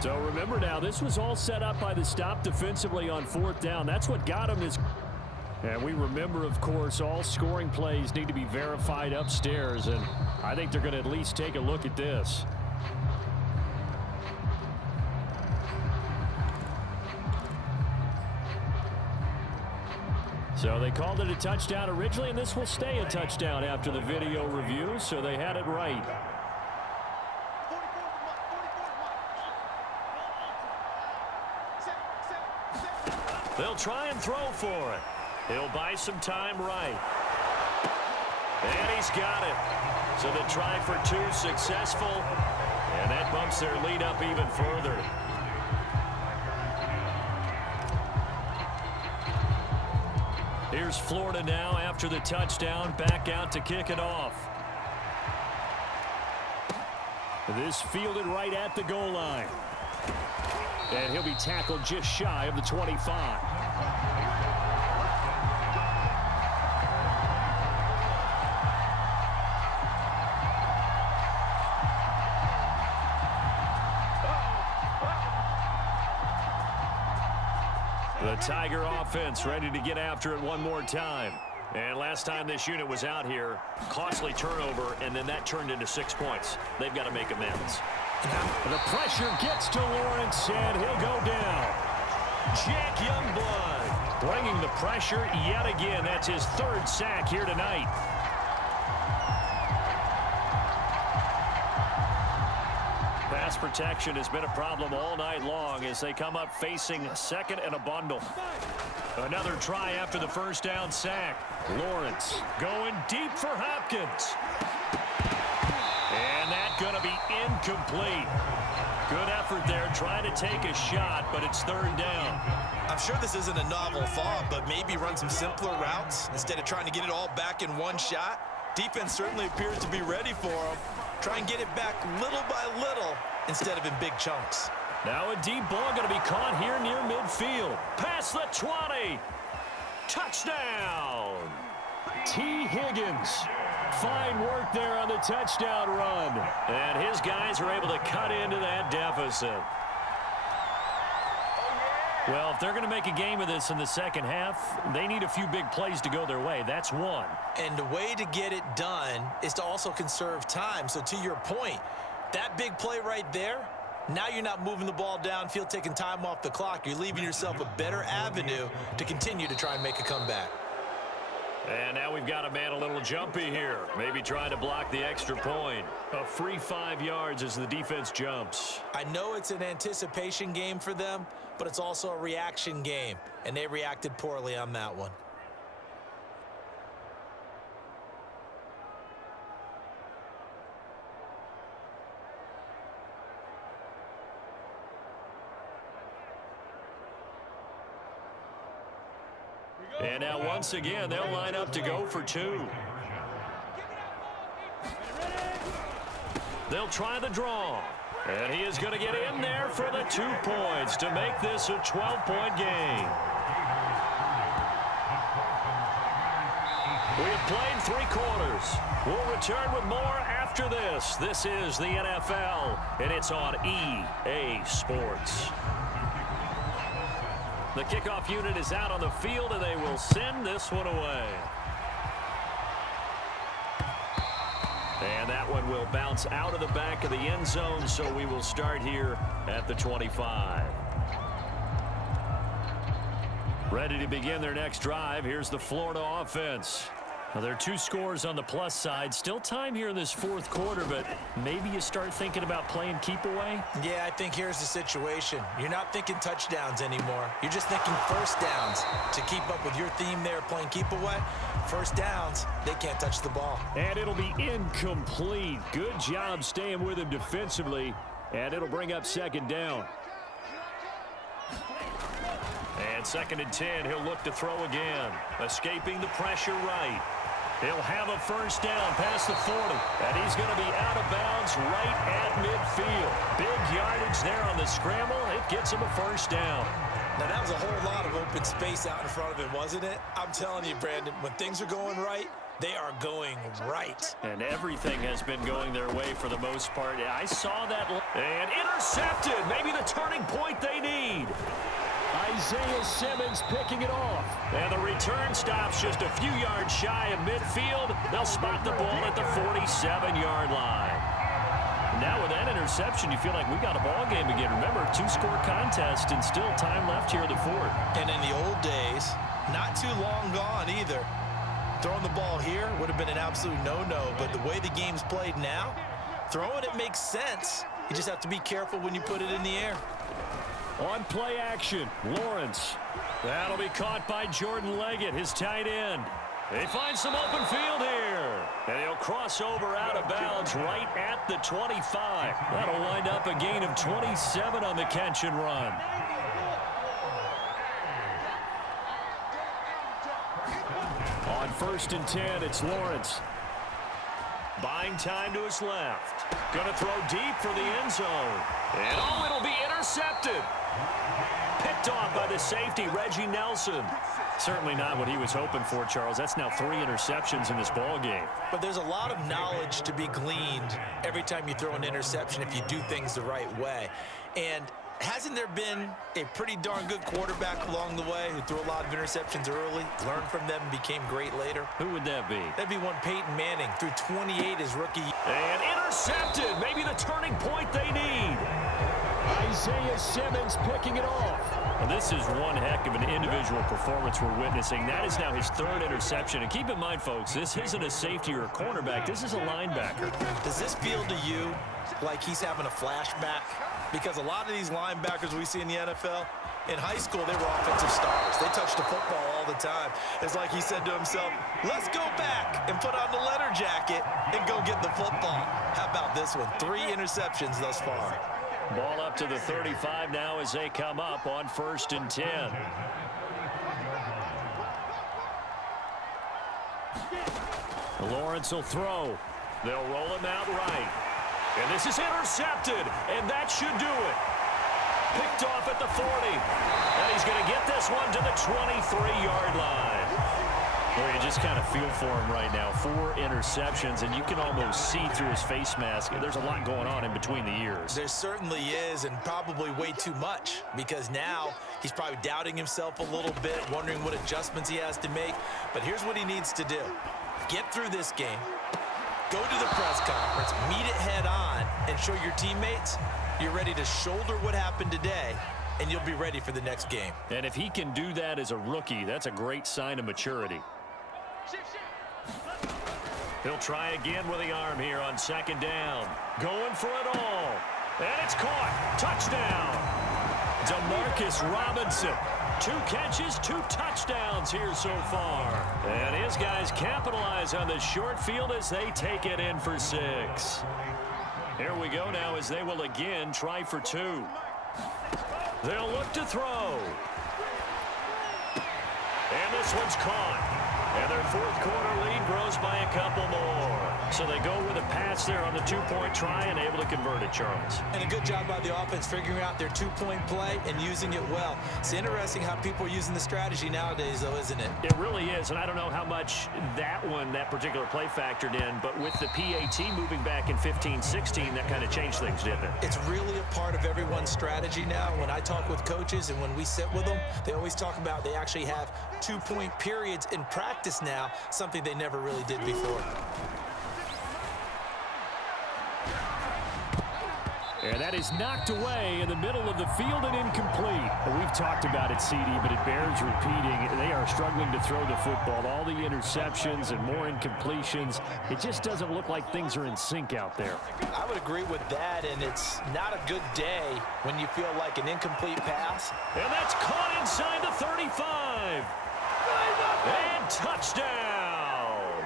So remember now, this was all set up by the stop defensively on 4th down. That's what got him his... And we remember, of course, all scoring plays need to be verified upstairs, and I think they're going to at least take a look at this. So they called it a touchdown originally, and this will stay a touchdown after the video review, so they had it right. They'll try and throw for it. He'll buy some time right. And he's got it. So the try for 2 successful, and that bumps their lead up even further. Here's Florida now after the touchdown, back out to kick it off. This fielded right at the goal line. And he'll be tackled just shy of the 25. The Tiger offense ready to get after it one more time. And last time this unit was out here, costly turnover, and then that turned into 6 points. They've got to make amends. The pressure gets to Lawrence, and he'll go down. Jack Youngblood bringing the pressure yet again. That's his 3rd sack here tonight. Pass protection has been a problem all night long as they come up facing 2nd and a bundle. Another try after the 1st down sack. Lawrence going deep for Hopkins. And that's going to be incomplete. Good effort there, trying to take a shot, but it's 3rd down. I'm sure this isn't a novel thought, but maybe run some simpler routes instead of trying to get it all back in one shot. Defense certainly appears to be ready for him. Try and get it back little by little instead of in big chunks. Now a deep ball going to be caught here near midfield. Past the 20. Touchdown. T. Higgins. Fine work there on the touchdown run. And his guys are able to cut into that deficit. Well, if they're going to make a game of this in the second half, they need a few big plays to go their way. That's one. And the way to get it done is to also conserve time. So to your point, that big play right there, now you're not moving the ball downfield, taking time off the clock. You're leaving yourself a better avenue to continue to try and make a comeback. And now we've got a man a little jumpy here. Maybe trying to block the extra point. A free 5 yards as the defense jumps. I know it's an anticipation game for them, but it's also a reaction game, and they reacted poorly on that one. And now once again, they'll line up to go for 2. They'll try the draw. And he is going to get in there for the 2 points to make this a 12-point game. We have played 3 quarters. We'll return with more after this. This is the NFL, and it's on EA Sports. The kickoff unit is out on the field, and they will send this one away. And that one will bounce out of the back of the end zone, so we will start here at the 25. Ready to begin their next drive. Here's the Florida offense. Now, there are 2 scores on the plus side. Still time here in this 4th quarter, but maybe you start thinking about playing keep away? Yeah, I think here's the situation. You're not thinking touchdowns anymore. You're just thinking first downs. To keep up with your theme there, playing keep away, first downs, they can't touch the ball. And it'll be incomplete. Good job staying with him defensively, and it'll bring up 2nd down. And 2nd and 10, he'll look to throw again. Escaping the pressure right. He'll have a first down past the 40. And he's going to be out of bounds right at midfield. Big yardage there on the scramble. It gets him a first down. Now, that was a whole lot of open space out in front of him, wasn't it? I'm telling you, Brandon, when things are going right, They are going right. And everything has been going their way for the most part. I saw that. And intercepted. Maybe the turning point they need. Isaiah Simmons picking it off. And the return stops just a few yards shy of midfield. They'll spot the ball at the 47-yard line. Now with that interception, you feel like we got a ball game again. Remember, 2-score contest and still time left here in the fourth. And in the old days, not too long gone either, throwing the ball here would have been an absolute no-no. But the way the game's played now, throwing it makes sense. You just have to be careful when you put it in the air. On play action, Lawrence. That'll be caught by Jordan Leggett, his tight end. They find some open field here. And he'll cross over out of bounds right at the 25. That'll wind up a gain of 27 on the catch and run. On 1st and 10, it's Lawrence. Buying time to his left. Gonna throw deep for the end zone. And oh, it'll be intercepted. Picked off by the safety, Reggie Nelson. Certainly not what he was hoping for, Charles. That's now 3 interceptions in this ball game. But there's a lot of knowledge to be gleaned every time you throw an interception if you do things the right way. And hasn't there been a pretty darn good quarterback along the way who threw a lot of interceptions early, learned from them, and became great later? Who would that be? That'd be one Peyton Manning, threw 28 his rookie. And intercepted. Maybe the turning point they need. Isaiah Simmons picking it off. Well, this is one heck of an individual performance we're witnessing. That is now his 3rd interception. And keep in mind, folks, this isn't a safety or a cornerback. This is a linebacker. Does this feel to you like he's having a flashback? Because a lot of these linebackers we see in the NFL, in high school, they were offensive stars. They touched the football all the time. It's like he said to himself, let's go back and put on the leather jacket and go get the football. How about this one? 3 interceptions thus far. Ball up to the 35 now as they come up on 1st and 10. Lawrence will throw. They'll roll him out right. And this is intercepted, and that should do it. Picked off at the 40. And he's going to get this one to the 23-yard line. Well, you just kind of feel for him right now. 4 interceptions, and you can almost see through his face mask. There's a lot going on in between the ears. There certainly is, and probably way too much, because now he's probably doubting himself a little bit, wondering what adjustments he has to make. But here's what he needs to do. Get through this game. Go to the press conference, meet it head on, and show your teammates you're ready to shoulder what happened today, and you'll be ready for the next game. And if he can do that as a rookie, that's a great sign of maturity. He'll try again with the arm here on 2nd down. Going for it all. And it's caught. Touchdown. Demarcus Robinson. 2 catches, 2 touchdowns here so far. And his guys capitalize on the short field as they take it in for 6. Here we go now as they will again try for 2. They'll look to throw. And this one's caught. And their 4th quarter lead grows by a couple more. So they go with a pass there on the 2-point try and able to convert it, Charles. And a good job by the offense figuring out their 2-point play and using it well. It's interesting how people are using the strategy nowadays, though, isn't it? It really is, and I don't know how much that particular play factored in, but with the PAT moving back in 15-16, that kind of changed things, didn't it? It's really a part of everyone's strategy now. When I talk with coaches and when we sit with them, they always talk about they actually have 2-point periods in practice now, something they never really did before. And that is knocked away in the middle of the field and incomplete. We've talked about it, CD, but it bears repeating. They are struggling to throw the football. All the interceptions and more incompletions. It just doesn't look like things are in sync out there. I would agree with that, and it's not a good day when you feel like an incomplete pass. And that's caught inside the 35. And touchdown.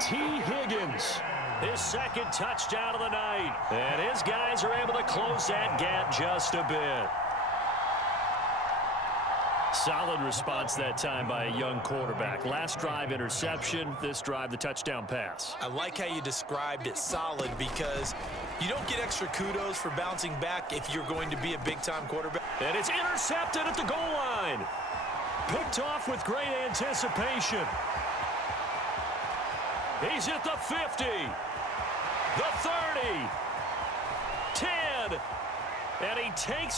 T. Higgins. His 2nd touchdown of the night. And his guys are able to close that gap just a bit. Solid response that time by a young quarterback. Last drive interception, this drive the touchdown pass. I like how you described it, solid, because you don't get extra kudos for bouncing back if you're going to be a big-time quarterback. And it's intercepted at the goal line. Picked off with great anticipation. He's at the 50, the 30, 10, and he takes